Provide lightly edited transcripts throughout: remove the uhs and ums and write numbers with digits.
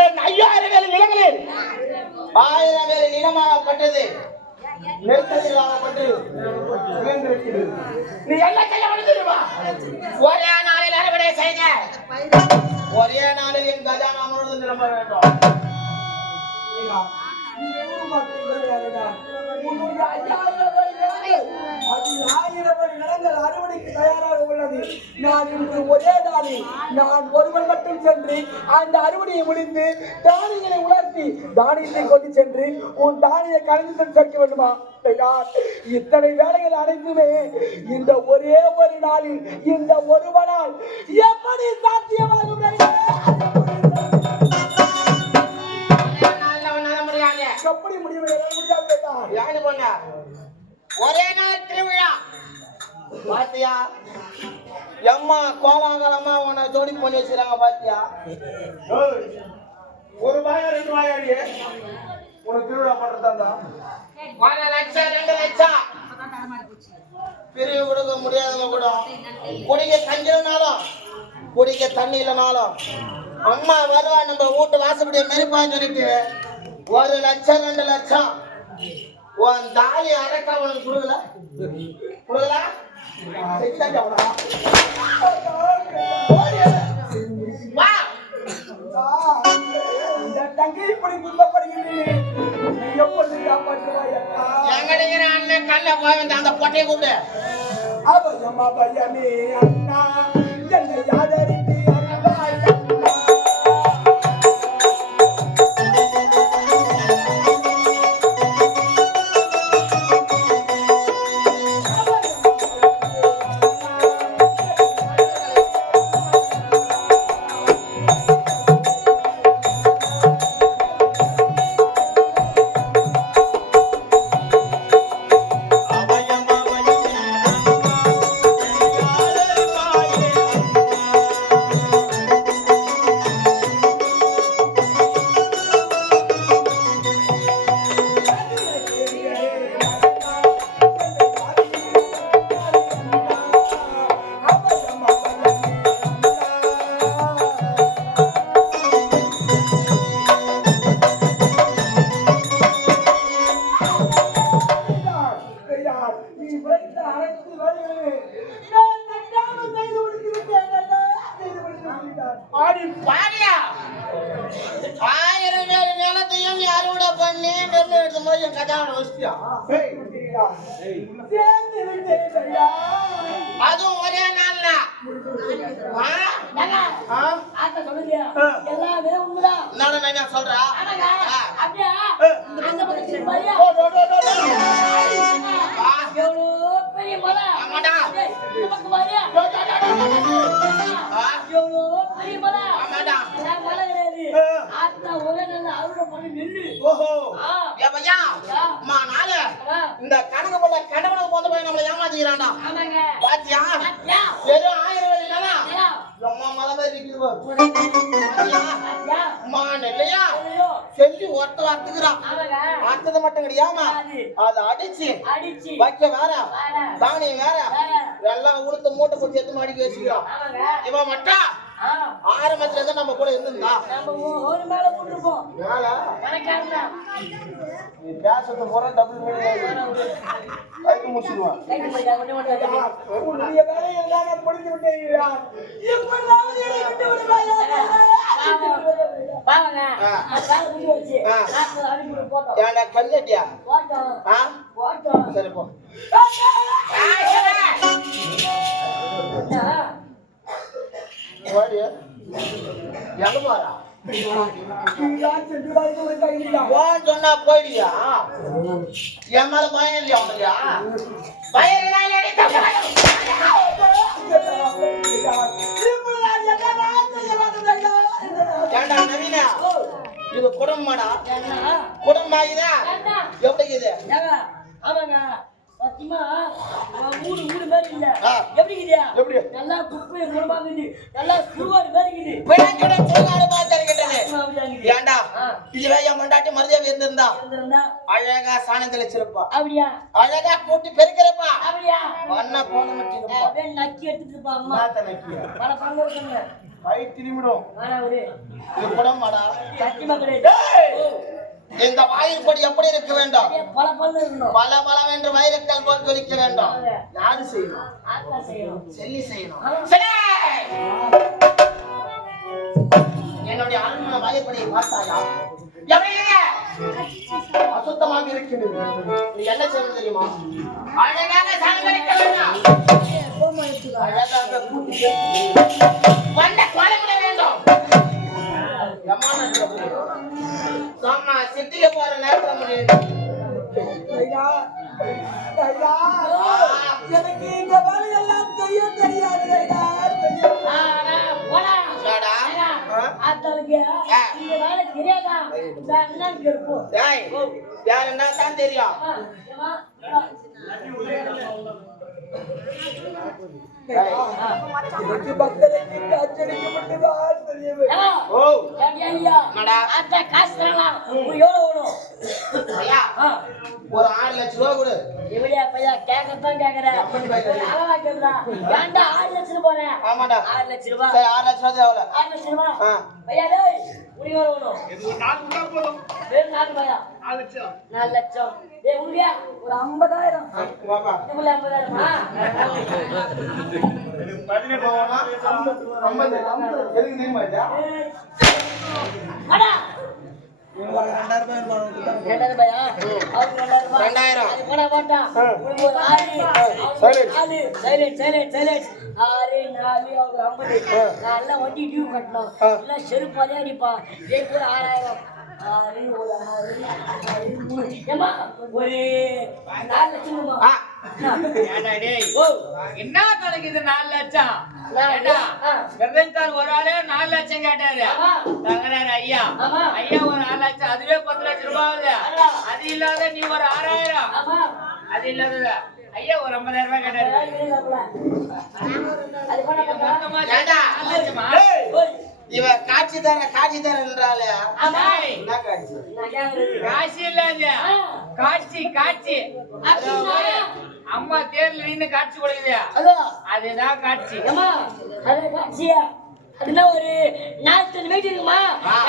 என் 5000 வேலை நிலங்களில் 1000 வேலை நிலமாகப்பட்டது நீ என்ன செய்ய தெரியுமா? ஒரே நாளில் அறுவடை செய்த ஒரே நாளில் என் கஜானா முழுவதும் நிரம்ப வேண்டும். அறுவடைக்கு தயாராக உள்ளது. நான் இன்று ஒரே நாளில் நான் ஒருவர் மட்டும் சென்று அந்த அறுவடையை முடிந்து தானியங்களை உலர்த்தி தானியத்தை கொண்டு சென்று உன் தானியை கலந்து சேர்க்க வேண்டுமா? இத்தனை வேலைகள் அனைத்துமே இந்த ஒரே ஒரு நாளில் இந்த ஒருவனால் எப்படி சாத்தியமாகும்? எப்படி முடியாது? ஒரே நாள் திருவிழா பாத்தியா? எம்மா கோவாங்கலமா உன்னை ஜோடி பண்ணி வச்சுறாங்க பாத்தியா? ஒரு பாயா 2 பாயாடி உனக்கு திருவிழா பண்றதா? 1 லட்சம் 2 லட்சம் பிரிவு கொடுக்க முடியாதவங்க கூட குடிக்க கஞ்சிலனாலும் குடிக்க தண்ணி இல்லைனாலும் அம்மா வருவா நம்ம வீட்டு வாசப்படியை மெரிப்பான்னு சொல்லிட்டு 1 லட்சம் 2 லட்சம் உன் தாலி அரைக்கா உனக்கு கொடுக்கல கொடுக்கல அண்ணன் கல்ல போய் அந்த பொட்டையை கூப்பிடு. அதுவும் ஒரே நாள்ல சொல்றா இந்த கணக்கு போல கடவுளை கொண்டு போய் நம்மளை ஏமாத்திக்கிறான்டா பாத்தியா? வெறும் 1000 வேலைனா அம்மா மலை மாதிரி இல்லையா செஞ்சு ஒட்ட வாத்துக்கிறான். அத்தது மட்டும் கிடையாம அதை அடிச்சு வைக்க வேற தானியம் வேற எல்லாம் உளுத்து மூட்டை போட்டு எடுத்து மாடிக்கு வச்சுக்கிறோம். இவன் மட்டும் ஆரம்பத்துல இருந்து நம்ம கூட இருந்தா நீ பேசுறது போற டபுள் மீனிங் முடிச்சிடுவான். கல்லட்டியா சரி போ. சொன்னா போயிடியா? என் மேல பயம் இல்லையா உனக்கு? ஏண்டா நவீனா, இது குடும்பமாடா? குடும்பமாகுதா? எப்படி இது? சத்தியமா ஊடு ஊடு மாதிரி இல்ல. எப்படி கிடியா? எப்படி? நல்லா குப்பை குளமாகுது. நல்லா சுடுவாடு மாதிரி இருக்குது. பெண்களோட சுடுவாடு மாதிரி இருக்குது. ஏண்டா இதுவே என் மண்டாட்டி மருதேவி இருந்திருந்தா அழகா சாணம் தெளிச்சிருப்பா, அப்படியா அழகா கூட்டி பெருக்கிறப்பா, அப்படியா வண்ண கோலம் அப்படியே நக்கி எடுத்துட்டு இருப்பா அம்மா பல பங்கு இருக்குங்க வயிற்று நிமிடம் ஆனா ஒரு இது குடமாடா. சத்தியமா கிடையாது இந்த வாயில் கொடி எப்படி இருக்க வேண்டும்? பல பல்லு இருக்கணும் பல பலவென்று வயிறுக்கள் போல் ஜொலிக்க வேண்டும். யாரு செய்யணும்? ஆத்தா செய்யணும் செல்லி செய்யணும். செல்லே! என்னுடைய அரண்மனை வாயிற்படியை பார்த்தாயா? எவையே? அசுத்தமாக இருக்கிறது. நீ என்ன செய்யணும் தெரியுமா? அழகாக சாயந்தரிக்க வேண்டாம், அழகாக கூட்டி சேர்த்து வண்ண கோலமிட வேண்டும். சொன்னா சிட்டில போற நேரத்துல முடியுது. ஐயா, ஐயா, எனக்கு இந்த வேலையெல்லாம் செய்ய தெரியாது ஐயா, என்னடா? இந்த வேலை தெரியாதா என்னன்னு கேட்போம் டேய், யார் என்ன தான் தெரியும்? எனக்கு பக்தருக்கு காட்சியளிக்கப்பட்டதால் தெரியவே. ஓ ஐயா என்னடா? அத்த காசு தரலாம் எவ்வளவு வேணும் ஐயா, ஒரு 6 லட்சம் ரூபா கொடு. எப்படியா பையா கேட்கத்தான் கேட்கறேன் அளவா கேட்கறா ஏன்டா 6 லட்சம் போறேன் ஆமாடா. 6 லட்சம் ரூபாய் சரி 6 லட்சம் ரூபா எவ்வளவு? 6 லட்சம் ரூபாய் ஆ. பையா டேய் உனக்கு எவ்வளவு வேணும்? வெறும் 4 பையா 4 லட்சம் டேய் உனக்கு ஒரு 50,000 வாப்பா. இதுக்குள்ள 50,000 பதினே போவோமா? 50. எதுக்கு தெரியுமா ஐயா? அடா உங்களுக்கு 2000 ரூபாய் 2000 பையா அவருக்கு 2000 2000. அது போனா போட்டா உனக்கு ஒரு 6 சைலண்ட் 6 4 அவங்க 50 நல்லா வண்டி டியூ கட்டணும் இல்ல செருப்பாலே அடிப்பா எனக்கு ஒரு 6000 6 ஒரு 6 ஏமா ஒரு 4 லட்சம் ஆ. ஏண்டா டேய், ஓ என்ன கிடைக்குது 4 லட்சம்? நான் ஏண்டா, ஆ. வெங்கட்கார் ஒரு ஆளே 4 லட்சம் கேட்டாரு. ஆமா. தகராறு ஐயா. ஆமா. ஐயா ஒரு 4 லட்சம், அதுவே 10 லட்சம் ரூபாய் ஆகுது. ஆமா. அது இல்லாத நீ ஒரு 6000. ஆமா அது இல்லாத ஐயா ஒரு 50,000 ரூபாய் கேட்டாரு. அது போனா போட்டா மொத்தமா ஏண்டா? 4 லட்சமா? ஏய், ஓய் இவ காட்சி தரேன் என்றாலே ஆமா டேய், என்ன காட்சி? நான் கேக்குறது காட்சி இல்ல அது. ஆ. காட்சி அப்படின்னா அம்மா தேர்ல நின்னு காட்சி கொடுக்குது, அதோ அதுதான் காட்சி. ஏமா அது காட்சியா அதுனா ஒரு 4 மீட்டர் இருக்குமா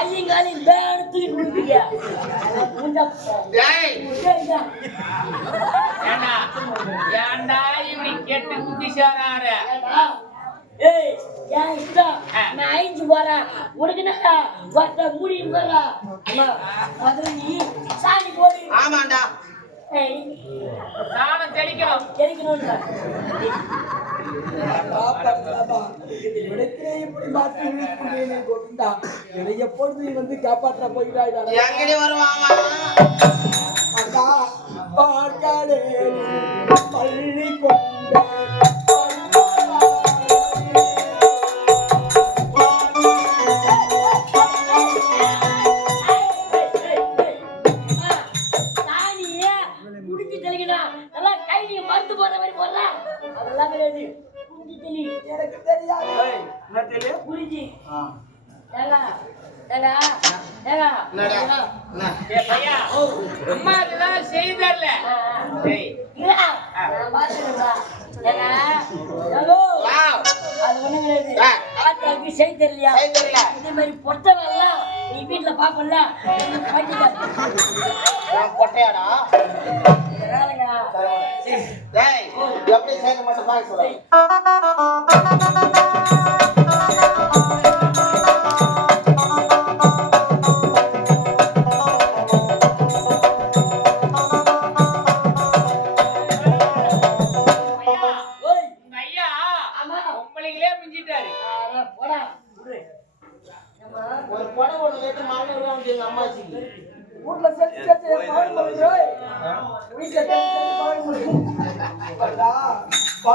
ஐயங்காலி பேடு தூக்கி கொடுப்பீங்க டேய், ஏண்டா ஏண்டா இப்படி கெட்டு குட்டிச்சாராரு? ஏய் ஏன் இஷ்டம் நான் ஐந்து போறேன் உனக்கு என்னடா ஒருத்த மூடி போறா அம்மா முதல்ல நீ சாணி போடு ஆமாண்டா. ஏய் தானம் தெளிக்கணும். கிடைக்கணும்ல இப்படி மாற்றி விழிப்புள்ளேனே கோவிந்தா, என்னை எப்பொழுது நீ வந்து காப்பாற்ற போகிறாய்? எங்கடி வருவாமா? அக்கா பார்க்காதே பள்ளி கொண்ட சாணியே குடிச்சு தெளிக்கணும் நல்லா கை நீங்க மருந்து போடுற மாதிரி போடலாம் அதெல்லாம் கிடையாது குடிச்சு தெளி எனக்கு தெரியாது. என்ன தெரியும்? குடிச்சு ஏங்க ஏங்க ஏங்க என்னடா? என்ன? ஏய் பையா, அம்மா இதெல்லாம் செய்து தரல. டேய், இல்ல நான் பாத்துறேன்டா ஏங்க ஹலோ வாவ். அது ஒண்ணும் கிடையாது ஆ. ஆத்தாக்கு செய்ய தெரியலையா செய்ய தெரியல. இந்த மாதிரி பொட்டவெல்லாம் நீ வீட்டுல பாப்பல நான் பொட்டையாடா? டேய், எப்படி செய்யணும் மட்டும் பார்க்க சொல்ல. ஐயா, ஓய் உங்க ஐயா ஆமா உங்களைங்களே மிஞ்சிட்டாரு. போடா விடு ஏம்மா ஒரு புடவை ஒண்ணு கேட்டு 400 ரூபா வந்து எங்க அம்மாச்சிக்கு. வீட்டுல சேர்த்து சேர்த்து பால் முடிஞ்சு வீட்டுல சேர்த்து சேர்த்து பால் முடிஞ்சு